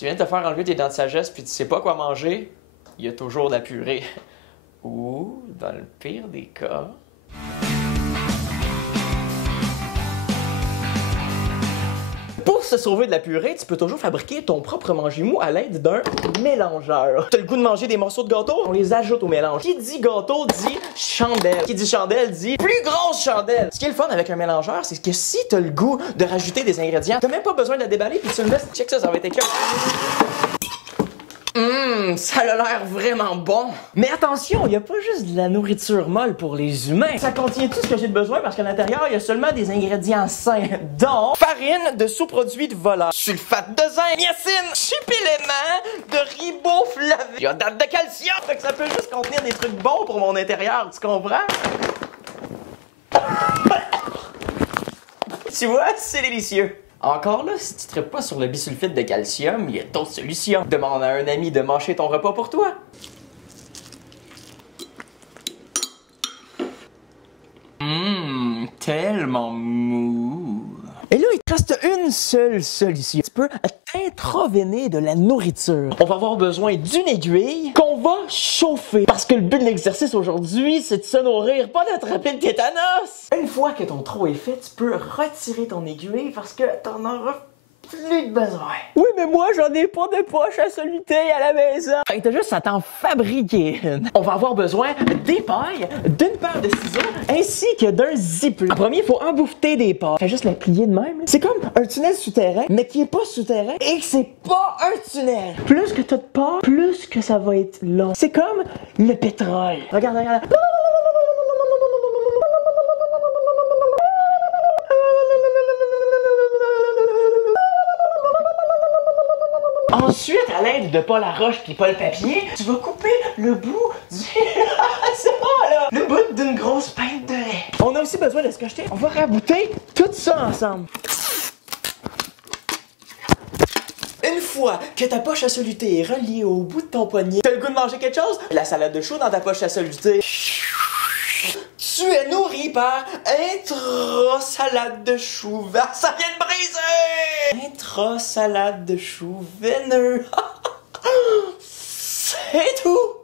Tu viens de te faire enlever tes dents de sagesse puis tu sais pas quoi manger, il y a toujours de la purée. Ou, dans le pire des cas... Pour se sauver de la purée, tu peux toujours fabriquer ton propre manger mou à l'aide d'un mélangeur. T'as le goût de manger des morceaux de gâteau? On les ajoute au mélange. Qui dit gâteau dit chandelle. Qui dit chandelle dit plus grosse chandelle. Ce qui est le fun avec un mélangeur, c'est que si t'as le goût de rajouter des ingrédients, t'as même pas besoin de la déballer puis tu le laisses. Check ça, ça va être écœurant. Ça a l'air vraiment bon. Mais attention, il n'y a pas juste de la nourriture molle pour les humains. Ça contient tout ce que j'ai besoin parce qu'à l'intérieur, il y a seulement des ingrédients sains, dont farine de sous-produits de volaille, sulfate de zinc, niacine, supplément de riboflavine, de calcium. Fait que ça peut juste contenir des trucs bons pour mon intérieur, tu comprends? Tu vois, c'est délicieux. Encore là, si tu ne traites pas sur le bisulfite de calcium, il y a d'autres solutions. Demande à un ami de mâcher ton repas pour toi. Tellement mou. Et là, il te reste une seule solution. Tu peux t'intraveiner de la nourriture. On va avoir besoin d'une aiguille qu'on va chauffer. Parce que le but de l'exercice aujourd'hui, c'est de se nourrir, pas d'attraper le tétanos. Une fois que ton trou est fait, tu peux retirer ton aiguille parce que t'en auras plus de besoin. Oui, mais moi, j'en ai pas de poche à soluter à la maison. Fait que t'as juste à t'en fabriquer une. On va avoir besoin des pailles, d'une paire de ciseaux, ainsi que d'un zipper. En premier, il faut embouffeter des pailles. Fais juste la plier de même. C'est comme un tunnel souterrain, mais qui est pas souterrain et que c'est pas un tunnel. Plus que t'as de pailles, plus que ça va être long. C'est comme le pétrole. Regarde, regarde. Ensuite, à l'aide de Paul Laroche puis Paul Papier, tu vas couper le bout du... C'est bon, là! Le bout d'une grosse pinte de lait. On a aussi besoin de ce que je t'ai. On va rabouter tout ça ensemble. Une fois que ta poche à soluté est reliée au bout de ton poignet, t'as le goût de manger quelque chose? La salade de chou dans ta poche à soluté. Tu es nourri par intra-salade de chou. Ça vient de briser! Intra-salade de chou veineux. C'est tout!